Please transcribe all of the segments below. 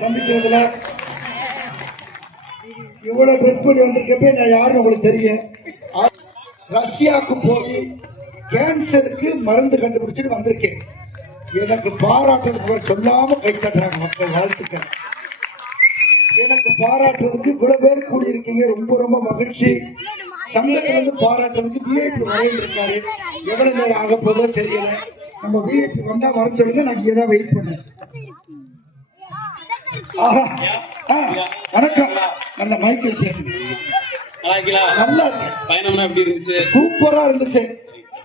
சந்திக்கிறதுல இவ்வளவு ட்ரெஸ் பண்ணி வந்திருக்கப்ப நான் யாருன்னு உங்களுக்கு தெரியும். ரஷ்யாவுக்கு போய் கேன்சருக்கு மருந்து கண்டுபிடிச்சிட்டு வந்திருக்கேன். எனக்கு பாராட்டுறதுக்கு சொல்லாம கை தட்டுறாங்க மக்கள் வாழ்த்துக்கள். எனக்கு பாராட்டுறதுக்கு இவ்வளவு பேர் கூடியிருக்கீங்க. ரொம்ப ரொம்ப மகிழ்ச்சி. தமிழகம் வந்து பாராட்டுறதுக்கு விஐபி வரையிருக்காரு எவ்வளவு நேரம் ஆக போதோ தெரியல. நம்ம விஐபி வந்தா வர சொல்லுங்க நான் இங்கே தான் வெயிட் பண்ணேன் வணக்கம். நல்ல மைக்கேல் நல்லா இருக்கீங்களா? நல்லா இருக்கு. பயணம்லாம் எப்படி இருந்துச்சு? சூப்பரா இருந்துச்சு.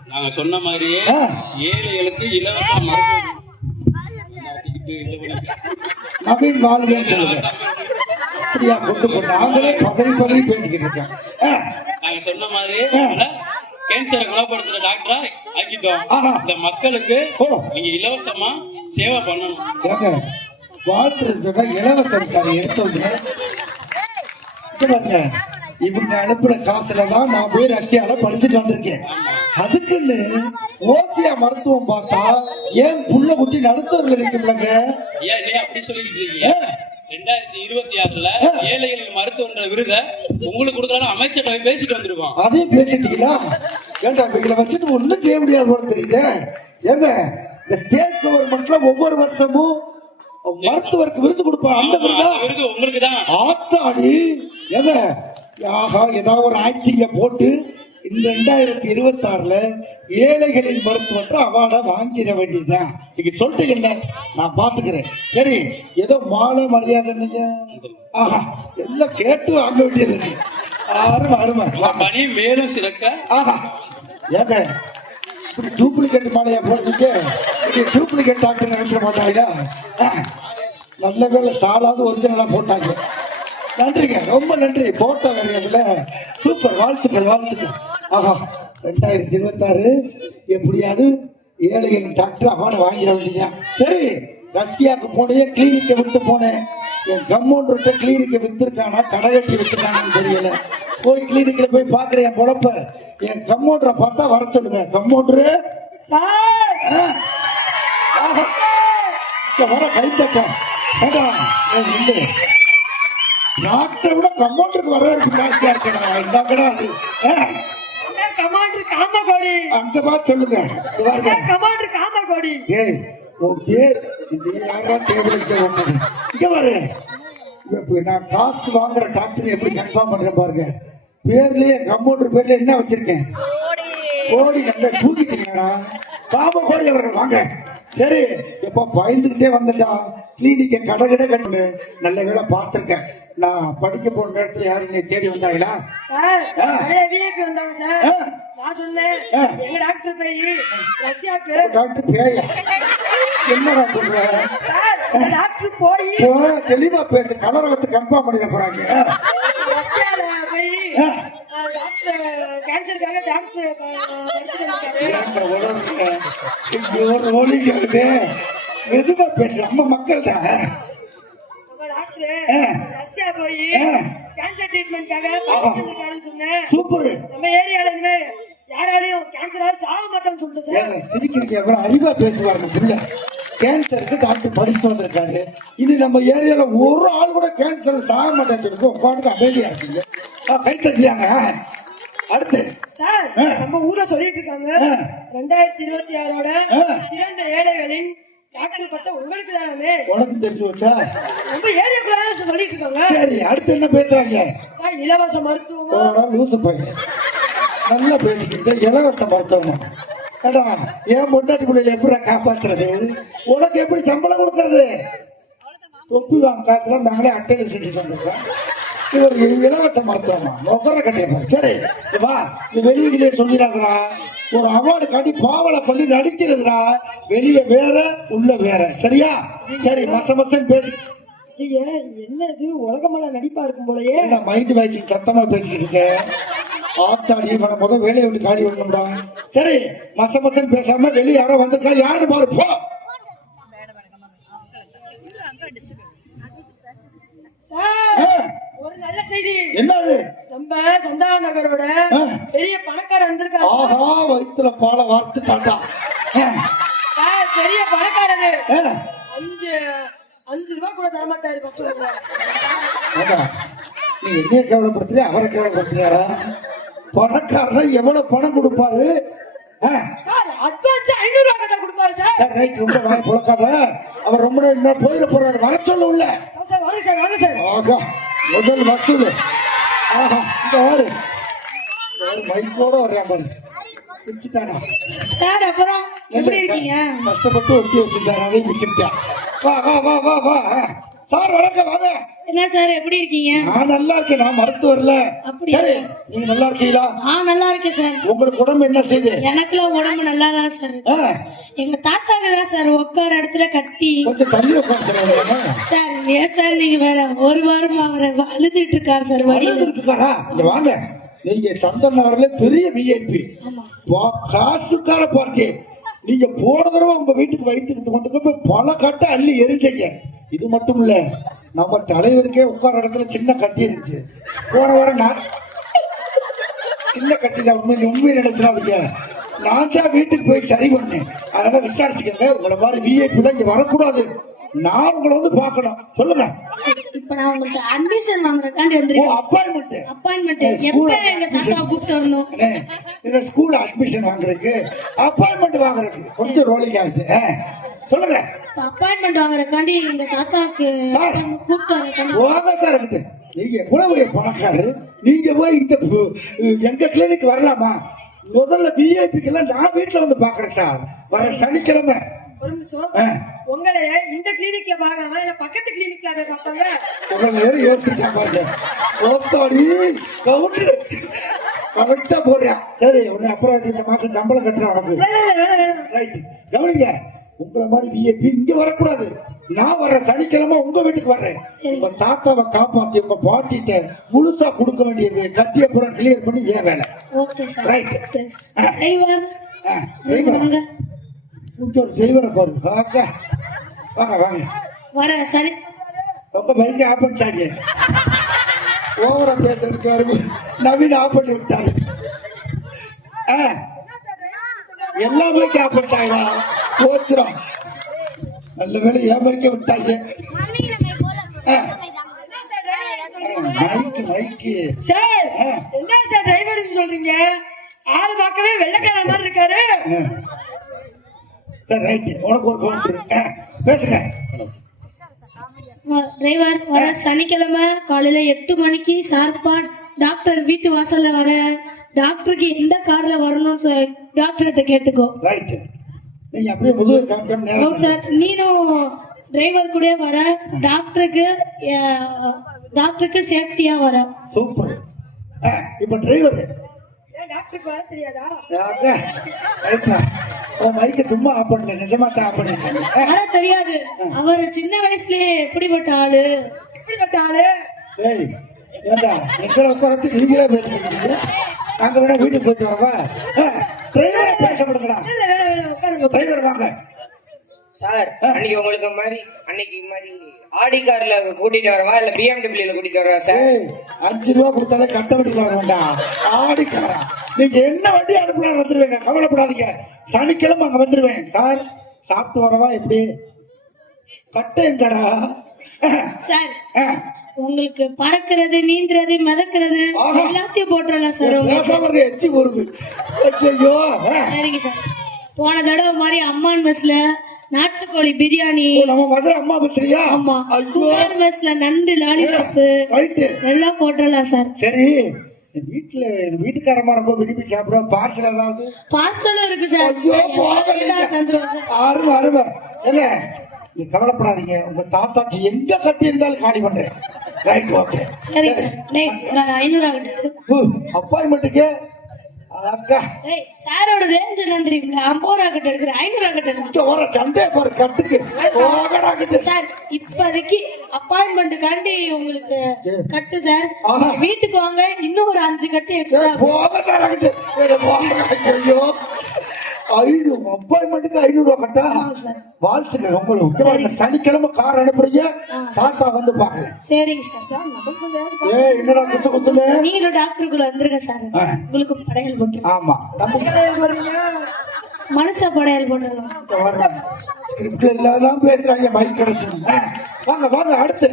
நாங்க சொன்ன மாதிரியே ஆ. ஏழைகளுக்கு இலவச நவீன் சொல்லுங்க. அப்படியா கொண்டு கொண்டு அவங்களே பதவி பதவி பேசிக்கிட்டு இருக்காங்க ஆ, நாங்க சொன்ன மாதிரியே ஆ. கேன்சரை குணப்படுத்துற டாக்டரா ஆக்கிட்டோம். இந்த மக்களுக்கு. நீங்க இலவசமா சேவை பண்ணணும். ஏங்க வாழ்த்து சொன்னா இலவசம் சார் எடுத்தவங்க இவங்க அனுப்புன காசுல தான் நான் போய் ரஷ்யால படிச்சுட்டு வந்திருக்கேன். அதுக்குன்னு ஓசியா மருத்துவம் பார்த்தா ஏன் புள்ள குட்டி நடுத்தவர்கள் இருக்குல்லங்க ஏன் அப்படி சொல்லிட்டு இருக்கீங்க? ரெண்டாயிரத்தி இருபத்தி ஆறுல. ஏழைகளின் மருத்துவன்ற விருதை உங்களுக்கு கொடுக்கணும் அமைச்சர்கிட்ட போய் பேசிட்டு வந்திருக்கோம். அதையும் பேசிட்டீங்களா? ஏண்டா இவங்களை வச்சுட்டு ஒண்ணும் செய்ய முடியாது போல தெரியுது. ஏங்க இந்த ஸ்டேட் கவர்மெண்ட்ல ஒவ்வொரு வருஷமும் மருத்துவருக்கு விருது கொடுப்பாங்க அந்த விருதா உங்களுக்கு தான் ஆத்தாடி எத? ஆஹா ஏதாவது ஒரு ஆக்டிங்க போட்டு இந்த ரெண்டாயிரத்தி இருபத்தி ஆறுல ஏழைகளின் மருத்துவத்தை அவார்டை வாங்கிட வேண்டியதுதான். நீங்க சொல்லிட்டீங்கல்ல நான் பாத்துக்கிறேன். சரி ஏதோ மாலை மரியாதை நீங்க ஆஹா எல்லாம் கேட்டு வாங்க வேண்டியது. அருமை அருமை. மேலும் சிறக்க. ஆஹா ஏங்க டூப்ளிகேட் மாலையா போட்டுட்டு டூப்ளிகேட் டாக்டர் நினைக்க மாட்டாங்க ஆ, நல்ல வேலை சாலாவது ஒரிஜினலா போட்டாங்க. நன்றிங்க. ரொம்ப நன்றி. போட்டோ வரையதுல சூப்பர் வாழ்த்துக்கள் வாழ்த்துக்கள். ஆஹா ரெண்டாயிரத்தி இருபத்தாறு. எப்படியாவது ஏழைகள் டாக்டர் அவார்டு வாங்கிட வேண்டியதான் சரி ரஷ்யாவுக்கு போனேன் கிளினிக்கை விட்டு போனேன். என் கம்மௌண்டர்கிட்ட கிளினிக்கை வித்துருக்கானா? கடை கட்டி வித்துருக்கானான்னு தெரியல. போய் கிளினிக்ல போய் பாக்குறேன் என் பொழப்ப. என் கம்மௌண்டரை பார்த்தா வர சொல்லுங்க. கம்மௌண்டரு வர கைத்தக்க. டாக்டரை விட கம்மௌண்டருக்கு வர ஜாஸ்தியா இருக்கடா. இந்த கடை அது. ஆ, கமாண்டர் காமகோடி. அங்க பார்த்து சொல்லுங்க. கமாண்டர் காமகோடி. ஏய் உன் பேர் இது யாரா ஒண்ணு இங்க பாரு. நான் காசு வாங்குற டாக்டர் எப்படி கன்ஃபார்ம் பண்றேன் பாருங்க. பேர்லயே கம்பவுண்டர் பேர்ல என்ன வச்சிருக்கேன்? கோடி நல்ல தூக்கிட்டீங்கடா பாப கோடி அவர்கள் வாங்க. சரி இப்ப பயந்துகிட்டே வந்துட்டா? கிளினிக்க கடை கடை கட்டு நல்ல வேலை பார்த்திருக்கேன். நான் படிக்க போன நேரத்துல யாரும் என்னை தேடி வந்தாங்களா. நான் சொன்னேன். எங்க டாக்டர் போய்? ரஷ்யாக்கு. டாக்டர் பேயா. என்னடா சொல்ற டாக்டர் போய் தெளிவா பேசு கலரை வந்து கன்ஃபார்ம் பண்ணிட போறாங்க. ரஷ்யால போய் டாக்டர் கேன்சருக்காக டாக்டர் படிச்சுட்டு ஒரு கேக்குது. மெதுவா பேசு நம்ம மக்கள் தான் டாக்டர் போய். கேன்சர் இருக்காருன்னு சொன்னேன். சூப்பர். நம்ம ஏரியால இனிமே யாராலையும் கேன்சரா சாக மாட்டோம்னு சொல்லிட்டு சார். சிரிக்கிறீங்க எவ்வளவு அறிவா பேசுவாருங்க புள்ள. கேன்சருக்கு டாக்டர் படிச்சு வந்திருக்காரு. இது நம்ம ஏரியால ஒரு ஆள் கூட கேன்சர் சாக மாட்டேன்னு சொல்லி உட்காந்து அமைதியா இருக்கீங்க. ஆ, கை தட்டியாங்க அடுத்து. சார். நம்ம ஊர்ல சொல்லிட்டு இருக்காங்க. ரெண்டாயிரத்தி இருபத்தி ஆறோட. சிறந்த ஏழைகளின் டாக்டர் பட்டம் உங்களுக்கு தானே? உனக்கு தெரிஞ்சு வச்சா? சொல்லிட்டு இருக்காங்க. சரி அடுத்து என்ன பேசுறாங்க? இலவச மருத்துவமா? லூசு பையன் நல்லா பேசிக்கிட்டு இலவச மருத்துவம்? ஏடா ஏன் பொண்டாட்டி பிள்ளைல எப்படி காப்பாத்துறது? உனக்கு எப்படி சம்பளம் கொடுக்கறது? ஒப்பி வாங்க நாங்களே அட்டையில செஞ்சு தந்துருக்கோம் இவர் இலவச மருத்துவமா நொக்கர கட்டியப்பா சரி வா நீ வெளியிலே சொல்லிடாதடா ஒரு அவார்டு காட்டி பாவலை பண்ணி நடிக்கிறதுடா வெளியே வேற உள்ள வேற சரியா சரி மத்த மத்த பேசி ஐயா, என்னது உலகமெல்லாம் நடிப்பா இருக்கும் போலயே என்ன மைண்ட் வாய்ச்சி சத்தமா பேசிக்கிட்டு இருக்க ஆத்தாடி முதல் வேலையை விட்டு காடி விடணும்டா சரி மச மசன் பேசாம வெளியே யாரோ வந்திருக்கா யாருன்னு பாரு போ சார் ஆ, ஒரு நல்ல செய்தி. என்னது? நம்ம சந்தா நகரோட. பெரிய பணக்காரர் வந்திருக்காரு. ஆஹா வயிற்றுல பால வார்த்து தாண்டா. பெரிய பணக்காரரு. அஞ்சு அஞ்சு ரூபா கூட தரமாட்டாரு ஏண்டா, நீ என்னைய கேவலப்படுத்துறியா? அவரை கேவலப்படுத்துறியாரா பணக்காரர் எவ்வளவு பணம் கொடுப்பாரு? அட்வான்ஸ் ஐநூறு ரூபா கிட்ட கொடுப்பாரு சார். ரைட் ரொம்ப வாய் புழக்காத அவர் ரொம்ப நேரம் போயிட போறாரு. வர சொல்ல உள்ள. சார் வாங்க சார் வாங்க சார். ஆகா முதல் வசூல் ஆஹா இந்த ஒரு மைக்கோட வர்றான் பாரு. பிடிச்சிட்டானா சார் அப்புறம் எப்படி இருக்கீங்க? கஷ்டப்பட்டு ஒட்டி வச்சுட்டாரு அதையும் பிடிச்சிட்டான் வா வா வா வா வா. சார் வணக்கம் வாங்க. என்ன சார் எப்படி இருக்கீங்க? நான் நல்லா இருக்கேன் நான் மருத்துவர்ல. அப்படியா? சரி, நீங்க நல்லா இருக்கீங்களா? ஆ நல்லா இருக்கேன் சார். உங்களுக்கு உடம்பு என்ன செய்யுது எனக்குலாம் உடம்பு நல்லா தான் சார் எங்க தாத்தாங்க தான் சார் உட்கார இடத்துல கட்டி. கொஞ்சம் தள்ளி உட்காந்துருவாங்க சார் ஏன் சார் நீங்க வேற ஒரு வாரமா அவரை அழுதுட்டு இருக்காரு சார் வழியில? இருக்காரா? இங்க வாங்க. நீங்க சந்தன் நகர்ல பெரிய விஐபி காசுக்கார பார்ட்டி நீங்க போன தடவை உங்க வீட்டுக்கு வயிற்றுக்கு கொண்டு போய் பல கட்டை அள்ளி எரிஞ்சீங்க. இது மட்டும் இல்ல நம்ம தலைவருக்கே உட்கார இடத்துல சின்ன கட்டி இருந்துச்சு. போன வாரம் நான் சின்ன கட்டில உண்மை உண்மை நினைச்சாதீங்க நான் தான் வீட்டுக்கு போய் சரி பண்ணேன். அதனால விசாரிச்சுக்கங்க உங்களை மாதிரி விஐபி இங்க வரக்கூடாது. நான் உங்களை வந்து பார்க்கணும். சொல்லுங்க. இப்ப நான் உங்களுக்கு அட்மிஷன் வாங்குறதுக்காண்டி வந்திருக்கேன். அப்பாயின்மெண்ட் அப்பாயின்மெண்ட் எப்ப எங்க தாத்தாவை கூப்பிட்டு வரணும்? இந்த ஸ்கூல் அட்மிஷன் வாங்குறதுக்கு அப்பாயின்மெண்ட் வாங்குறதுக்கு. கொஞ்சம் ரோலிங் ஆகுது. சொல்லுங்க. அப்பாயின்மெண்ட் வாங்குறதுக்காண்டி எங்க தாத்தாவுக்கு சார். கூப்பிட்டு போக சார். நீங்க எவ்வளவு பணக்காரரு? நீங்க போய் இந்த எங்க கிளினிக் வரலாமா? முதல்ல விஐபிக்கு எல்லாம் நான் வீட்டுல வந்து பாக்குறேன் சார். வர சனிக்கிழமை. ஆ, உங்களை இந்த கிளினிக்ல பாக்கலாமா இல்ல பக்கத்து கிளினிக்ல பார்ப்பாங்க உங்களை யோசிச்சா பாருங்க. ஓத்தாடி கவுண்டரு. கரெக்டா போறியா சரி உன்னை அப்புறம் இந்த மாசம் சம்பளம் கட்டுறேன் உனக்கு. ரைட் கவனிங்க உங்களை மாதிரி விஐபி இங்க வரக்கூடாது. நான் வர்ற சனிக்கிழமை உங்க வீட்டுக்கு வர்றேன். உங்க தாத்தாவை காப்பாத்தி உங்க பாட்டிட்ட முழுசா கொடுக்க வேண்டியது கட்டிய புறம் கிளியர் பண்ணி ஏன் வேலை. ஓகே சரி. டிரைவர் பாருங்க வாங்க வாங்க. வாங்க வர சரி. உங்க பைக் ஆஃப் பண்ணிட்டாங்க. ஓவரா பேசுறதுக்கு வரும் நவீன் ஆஃப் பண்ணி விட்டாரு ஆ, எல்லா பைக் ஆஃப் பண்ணிட்டாங்களா? போச்சுரும். நல்ல வேலை பைக்கை விட்டாங்க. மைக்கு மைக்கு. சார். என்ன சார் டிரைவர் சொல்றீங்க? ஆளு பார்க்கவே வெள்ளக்கார மாதிரி இருக்காரு. ஆ. சரி ரைட் உனக்கு ஒரு கவுண்டர் பேசுங்க. டிரைவர் வர சனிக்கிழமை காலையில எட்டு மணிக்கு ஷார்ப்பா டாக்டர் வீட்டு வாசல்ல வர டாக்டருக்கு எந்த கார்ல வரணும்னு டாக்டர்கிட்ட கேட்டுக்கோ. ரைட் நீங்க அப்படியே முதுகு காமிக்காம ஓ நேரம் சார் நீனும் டிரைவர் கூட வர டாக்டருக்கு டாக்டருக்கு சேஃப்டியா வர. சூப்பர். இப்ப டிரைவர். டாக்டருக்கு வர தெரியாதா? ரைட்டா. உன் மைக்க சும்மா ஆஃப் பண்ணல நிஜமா ஆஃப் தெரியாது. அவர் சின்ன வயசுலயே எப்படிப்பட்ட ஆளு? எப்படிப்பட்ட ஆளு? ஏய் ஏண்டா? எங்களை உட்காரத்து நீங்களே பேசுறீங்க நாங்க வேணா வீட்டுக்கு போயிட்டு வரவா டிரைவர் பேச டிரைவர் வாங்க. சார் அன்னைக்கு உங்களுக்கு மாதிரி அன்னைக்கு மாதிரி ஆடி கார்ல கூட்டிட்டு வரவா இல்ல பிஎம்டபிள்யூல கூட்டிட்டு வரவா சார்? அஞ்சு ரூபா கொடுத்தாலே கட்ட வர வேண்டாம் ஆடிக்காரா நீங்க என்ன வண்டி அனுப்புனா வந்துருவீங்க கவலைப்படாதீங்க. சனிக்கிழமை அங்க வந்துருவேன். சார் சாப்பிட்டு வரவா எப்படி? கட்ட எங்கடா? சார் ஆ, உங்களுக்கு பறக்கிறது நீந்துறது மிதக்கிறது. எல்லாத்தையும் போட்டுறலாம் சார் உங்களுக்கு. எச்சி வருது ஐயோ ஆ. சரிங்க சார். போன தடவை மாதிரி அம்மான் பஸ்ல நாட்டுக்கோழி பிரியாணி. நம்ம மதுரை அம்மா பத்திரியா ஆமா. குமார் பஸ்ல நண்டு லாலிபப்பு. எல்லாம் போட்டுறலாம் சார். சரி வீட்டுல வீட்டுக்காரமா ரொம்ப விரும்பி சாப்பிட பார்சல் ஏதாவது? பார்சலும் இருக்கு சார் ஐயோ சார் அருமை அருமை. ஏங்க நீ கவலைப்படாதீங்க. உங்க தாத்தாக்கு எங்க கட்டி இருந்தாலும் காலி பண்றேன். ரைட் ஓகே சார் ஒரு ஐநூறு அப்பாயின்மெண்ட்டுக்கு சாரோட ரேஞ்ச் தெரியுங்களா ஐம்பது ரூபா கட்டு எடுக்கிற ஐநூறு ரூபா கட்டு வர சண்டே போற கட்டுக்கு. சார் இப்போதைக்கு அப்பாயின்மெண்ட்டுக்காண்டி உங்களுக்கு கட்டு சார். வீட்டுக்கு வாங்க இன்னும் ஒரு அஞ்சு கட்டு எக்ஸ்ட்ரா கட்டு ஐயோ. ஐநூறு அப்பாயின்மெண்ட்டுக்கு ஐநூறு ரூபா கட்டா. வாழ்த்துக்கள் முக்கியமா சனிக்கிழமை கார் அனுப்புறீங்க. தாத்தா வந்து பாக்குறேன் சரிங்க சார். ஏ என்னடா குத்து குத்துல நீங்களும் டாக்டருக்குள்ள வந்துருங்க சார். உங்களுக்கு படையல் போட்டு. ஆமா. மனச படையல் போட்டுடலாம். ஸ்கிரிப்ட்ல இல்லாதான் பேசுறாங்க. மைக் கிடைச்சு வாங்க வாங்க அடுத்து.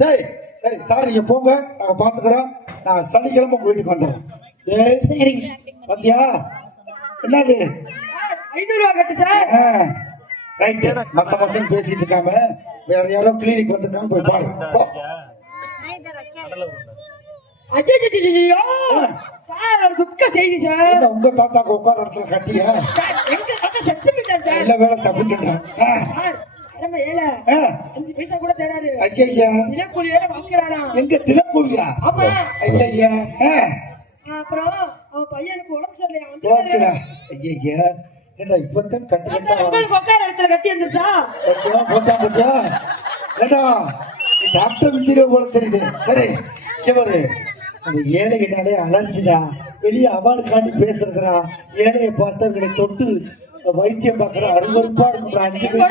டேய் சரி சார் நீங்க போங்க. நாங்க பாத்துக்கிறோம் நான் சனிக்கிழமை உங்க வீட்டுக்கு வந்துடுறேன். சரிங்க சார். பாத்தியா? என்னது? ஐநூறு ரூபா கட்டு சார். ரைட்டு மத்த மக்கள் பேசிட்டு இருக்காங்க வேற யாரோ கிளினிக் வந்திருக்காங்க போய் பாரு போ. அஜய்யோ ஆ, சார் ஒரு துக்க செய்தி சார். என்ன உங்க தாத்தாக்கு உட்கார இடத்துல கட்டியா? சார், எங்க தாத்தா செத்து போயிட்டார் சார் வேலை தப்பிச்சுட்டேன் சார் நம்ம ஆ, அஞ்சு பைசா கூட தராரு ஐயா. நிலக்கூலி வேற வாங்குறாராம் எங்க தினக்கூலியா? ஆமா. ஐயா ஆ, அப்புறம் அவன் பையனுக்கு உடம்பு ஐயா. ஏண்டா இப்பதான் கட்டா உங்களுக்கு உட்கார இடத்துல கட்டி போட்டா ஏண்டா டாக்டர் விஜய் போல தெரியுது. சரி இவரு அந்த ஏழைகினாலே அலர்ஜிடா. வெளியே அவார்டு காட்டி பேசுறதுடா. ஏழையை பார்த்து இவங்களை தொட்டு வைத்தியம் பார்க்கற அருவருப்பா இருக்குடா அஞ்சு பைசா.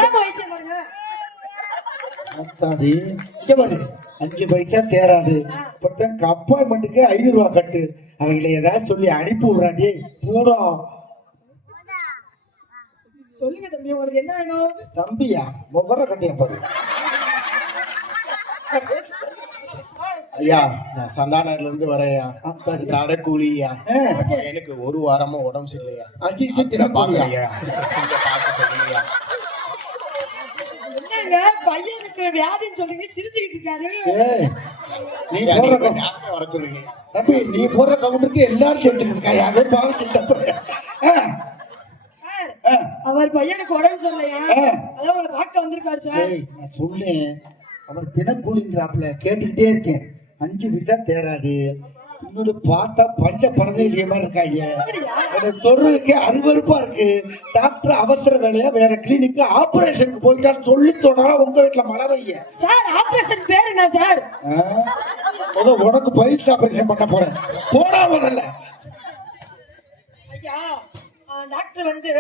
அஞ்சு பைசா தேராது. ஒருத்தன் அப்பாயின்மெண்ட்டுக்கு ஐநூறு ரூபா கட்டு. அவங்களை ஏதாவது சொல்லி அனுப்பி விடுறாண்டி பூரா சொல்லுங்க தம்பி உங்களுக்கு என்ன வேணும்? தம்பியா? முகர கட்டிய பாரு ஐயா நான் சந்தானர்ல இருந்து வரையா நட கூலியா எனக்கு ஒரு வாரமா உடம்பு சரியில்லையா? அஜித் தினக்கூலியா பாக்கலையா பையனுக்கு வியாதின்னு சொல்றீங்க சிரிச்சுக்கிட்டு இருக்காரு. நீ போற வர சொல்லுங்க. தம்பி நீ போற கவுண்டருக்கு எல்லாரும் சேர்த்துட்டு இருக்கா அதே பாவம் ஆ, அவர் பையனுக்கு உடம்பு சரியில்லையா. அதான் உங்களை பார்க்க வந்திருக்காரு சார். சொன்னேன் அவர் தினக்கூலிங்கிறாப்புல கேட்டுக்கிட்டே இருக்கேன். அஞ்சு பைசா தேராது. இன்னொரு பார்த்தா பஞ்ச பரதேசிய மாதிரி இருக்காங்க எனக்கு தொடுறதுக்கே அருவருப்பா இருக்கு. டாக்டர் அவசர வேலையா வேற கிளினிக்கு ஆபரேஷனுக்கு போயிட்டான்னு சொல்லி தொடரா உங்க வீட்டுல மழை பெய்ய. சார் ஆபரேஷன் பேர் என்ன சார்? உனக்கு பயிற்சி ஆபரேஷன் பண்ண போறேன். போடா முதல்ல. ஐயா டாக்டர் வந்து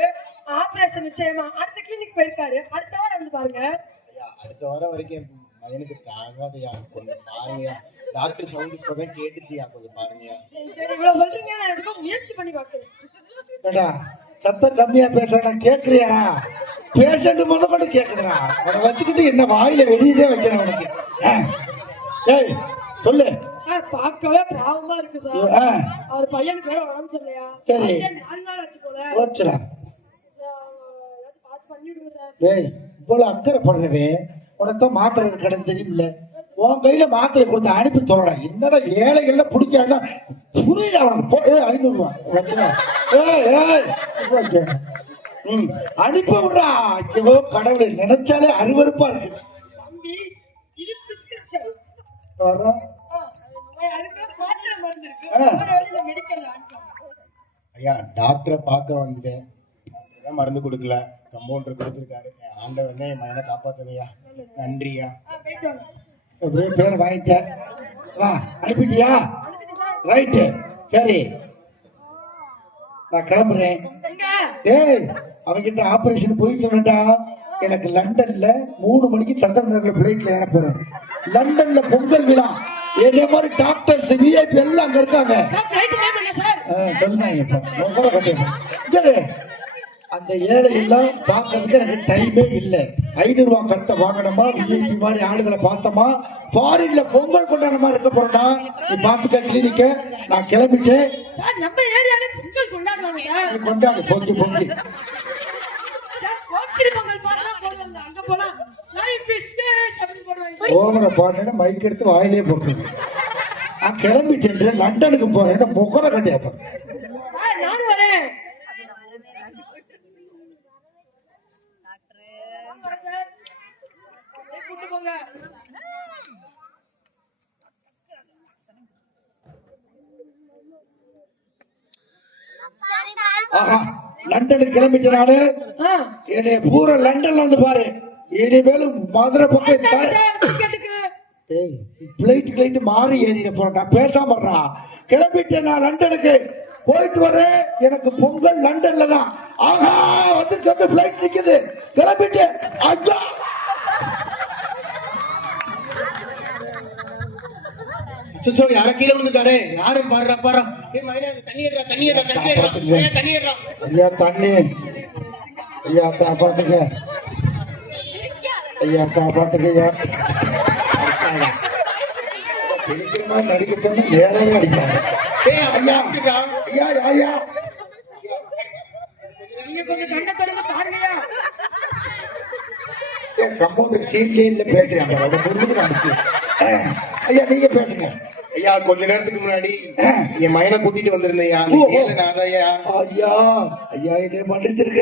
ஆபரேஷன் விஷயமா அடுத்த கிளினிக் போயிருக்காரு. அடுத்த வாரம் வந்து பாருங்க. அடுத்த வாரம் வரைக்கும் பையனுக்கு தாங்காதையா கொஞ்சம் பாருங்கய்யா டாக்டர் சவுண்ட் இப்பதான் கேட்டுச்சியா கொஞ்சம் பாருங்கய்யா சரி இவ்வளவு சொல்றீங்க நான் எதுக்கும் முயற்சி பண்ணி பார்க்கிறேன். ஏடா சத்தம் கம்மியா பேசுறா கேக்குறியாடா பேஷண்ட் முத கொண்டு கேக்குறா அதை வச்சுக்கிட்டு என்ன வாயில வெளியதே வைக்கணும் உனக்கு. ஏய் சொல்லு. பார்க்கவே பாவமா இருக்கு சார். அவர் பையனுக்கு வேற உடம்பு சரியில்லையா சரி. நாலு நாள் ஆச்சு போல. டேய் இவ்வளவு அக்கறை படுறவே உனக்கு மாத்திரை கடன் தெரியுமில்ல? உன் கையில மாத்திரை கொடுத்து அனுப்பி சொல்லடா என்னடா ஏழைகள்ல பிடிக்காத? புரியுது அவனுக்கு ஐநூறு ரூபா. வச்சுடா. ஏய் ஏய் ஓகே. ம் அனுப்பி விடுறா ஐயோ கடவுளை நினைச்சாலே அருவருப்பா இருக்கு. ஐயா டாக்டரை பார்க்க வந்தேன். ஏன் மருந்து கொடுக்கல. கம்பவுண்டர் கொடுத்துருக்காரு. ஆண்டவனே என் மகனை காப்பாத்துங்கய்யா நன்றியா பேர் வாங்கிட்டேன் வா அனுப்பிட்டியா? ரைட்டு சரி. நான் கிளம்புறேன். ஏய் அவங்கிட்ட ஆபரேஷன் போய் சொல்லண்டா எனக்கு லண்டன்ல மூணு மணிக்கு சந்திரநகர்ல பிளைட்ல ஏற போறேன். லண்டன்ல பொங்கல் விழா. இதே மாதிரி டாக்டர்ஸ் விஐபி எல்லாம் அங்க இருக்காங்க. என்ன. அந்த ஏழை எல்லாம் பார்க்கறதுக்கு எனக்கு டைமே இல்லை. ஐநூறு ரூபாய் கட்ட வாங்கணுமா விஐபி மாதிரி ஆளுகளை பார்த்தோமா? ஃபாரின்ல பொங்கல் கொண்டாடமா இருக்க போறோம்னா நீ பார்த்துக்க கிளினிக்க நான் கிளம்பிட்டேன். கொண்டாடு பொங்கி பொங்கி போக்கிரி ஓவர பாடுன்னு மைக் எடுத்து வாயிலே போட்டு. நான் கிளம்பிட்டேன் லண்டனுக்கு போறேன். முகர கட்டியா ஆஹா. லண்டனுக்கு கிளம்பிட்டேன் நானு ஆ. என்னை பூரா லண்டன்ல வந்து பாரு. இனிமேலும் மதுரை பக்கம் பிளைட் கிளைட் மாறி ஏறிட போறேன். பேசாம வர்றா. கிளம்பிட்டேன் நான் லண்டனுக்கு. போயிட்டு வரேன் எனக்கு பொங்கல் லண்டன்ல தான். ஆஹா வந்து வந்து பிளைட் நிக்குது. கிளம்பிட்டேன். ஐயா! சுச்சோ யார கீழே விழுந்துட்டாரு? யாரும் பாடுறா மகனே தண்ணி ஏறா தண்ணி ஏறா ஏறா ஐயா தண்ணி. ஐயா காப்பாத்துங்க. ஐயா காப்பாத்துங்க ஐயா. மாதிரி நடிக்கத்தோன்னு நேரமே அடிக்காங்க ஏய், ஐயா ஐயா ஐயா கம்பவுண்டர் சீட்லயே இல்ல பேசுறேன். பாரு, அதை புரிஞ்சுக்க அடிச்சு ஐயா நீங்க பேசுங்க. ஐயா கொஞ்ச நேரத்துக்கு முன்னாடி என் மயனை கூட்டிட்டு தான் ஐயா. ஐயா ஐயா இதை மன்னிச்சிருக்க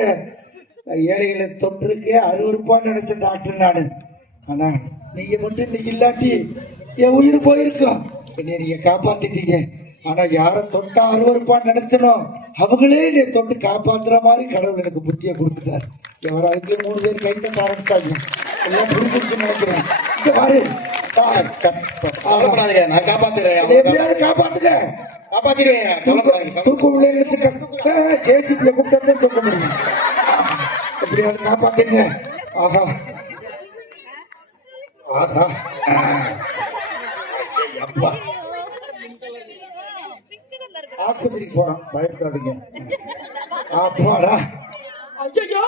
ஏழைகளை தொட்டிருக்கே அருவருப்பான்னு நினைச்சேன் டாக்டர் நானு. ஆனா நீங்க மட்டும் இன்னைக்கு இல்லாட்டி என் உயிர் போயிருக்கும் என்னை நீங்க காப்பாத்திட்டீங்க. ஆனா யாரை தொட்டா அருவருப்பான்னு நினைச்சனோ அவங்களே என்னை தொட்டு காப்பாத்துற மாதிரி கடவுள் எனக்கு புத்தியை கொடுத்துட்டார். எவரோ அதுக்கு மூணு பேர் கை தட்ட ஆரம்பிச்சாங்க எல்லாம் புரிஞ்சிருக்குன்னு நினைக்கிறேன். இங்க பாரு. கவலைப்படாதீங்க நான் காப்பாத்துறேன். எப்படியாவது காப்பாத்துங்க. காப்பாத்திடுவேன். கவலைப்படாதீங்க தூக்க முடியல கஷ்டம் ஜேசிபியை கூப்பிட்டு தூக்க முடியும் எப்படியாவது காப்பாத்துங்க. ஆஹா. ஆஹா. அப்பா. ஆஸ்பத்திரிக்கு போறோம் பயப்படாதீங்க. அப்பாடா ஐயோ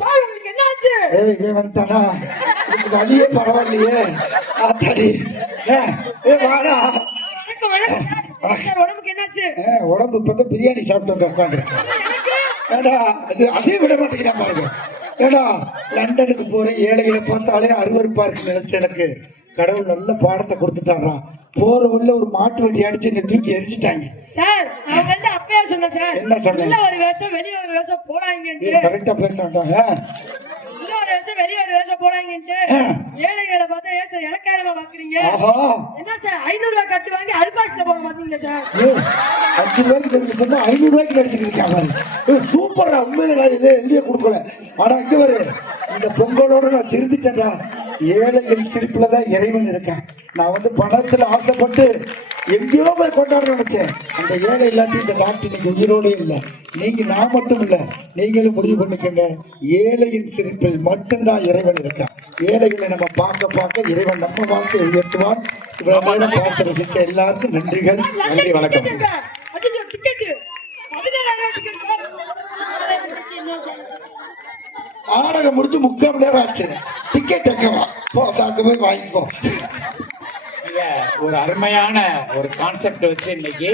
சார் உங்களுக்கு என்ன ஆச்சு? ஏய் இவன் வந்துட்டானா? வழியே பரவாயில்லையே. ஆத்தாடி. ஏ வாடா உடம்புக்கு என்னாச்சு? உடம்பு இப்பதான் பிரியாணி சாப்பிட்டு வந்து உட்காந்து ஏடா அது அதே விட மாட்டேங்கிறான் பாருங்க. ஏடா லண்டனுக்கு போறேன் ஏழைகளை பார்த்தாலே அருவருப்பா இருக்கு நினைச்ச எனக்கு கடவுள் நல்ல பாடத்தை கொடுத்துட்டாரா போற உள்ள ஒரு மாட்டு வண்டி அடிச்சு என்னை தூக்கி எரிஞ்சிட்டாங்க சார் நான் வந்து அப்பயே சொன்னேன் சார். என்ன ஒரு வேஷம் வெளிய ஒரு வேஷம் போடாங்கன்ட்டு கரெக்டா உள்ள ஒரு வேஷம் வெளிய ஒரு வேஷம் போடாங்கன்ட்டு ஏழைகளை பார்த்தா ஏன் சார் இலக்காரமா பாக்குறீங்க. என்ன சார் ஐநூறு ரூபாய் கட்டு வாங்கி அல்பாக்ஸ்ல போக மாட்டீங்களா சார்? அஞ்சு ரூபாய்க்கு தெரிஞ்சு சொன்னா ஐநூறு ரூபாய்க்கு ஏய், சூப்பரா உண்மையில நான் இதை எழுதிய கொடுக்கல. ஆனா இங்க வரு இந்த பொங்கலோட நான் திருந்திட்டேன்டா. ஏழைகள் சிரிப்புல தான் இறைவன் இருக்கேன். நான் வந்து பணத்துல ஆசைப்பட்டு எங்கேயோ போய் கொண்டாட நினைச்சேன். அந்த ஏழை இல்லாட்டி இந்த டாக்டர் இன்னைக்கு உயிரோடு இல்லை. நீங்க நான் மட்டும் இல்ல நீங்களும் முடிவு பண்ணிக்கோங்க. ஏழையின் சிரிப்பில் மட்டும்தான் இறைவன் இருக்கான். ஏழைகளை நம்ம பார்க்க பார்க்க இறைவன் நம்ம வாழ்க்கை உயர்த்துவான். இவ்வளவு பார்த்து ரசித்த எல்லாருக்கும் நன்றிகள். நன்றி வணக்கம். நாடகம் முடிஞ்சு முக்கால் நேரம் ஆச்சு. டிக்கெட் எங்கவா போ அங்க போய் வாங்கிக்கோ. ஒரு அருமையான ஒரு கான்செப்ட் வச்சு இன்னைக்கு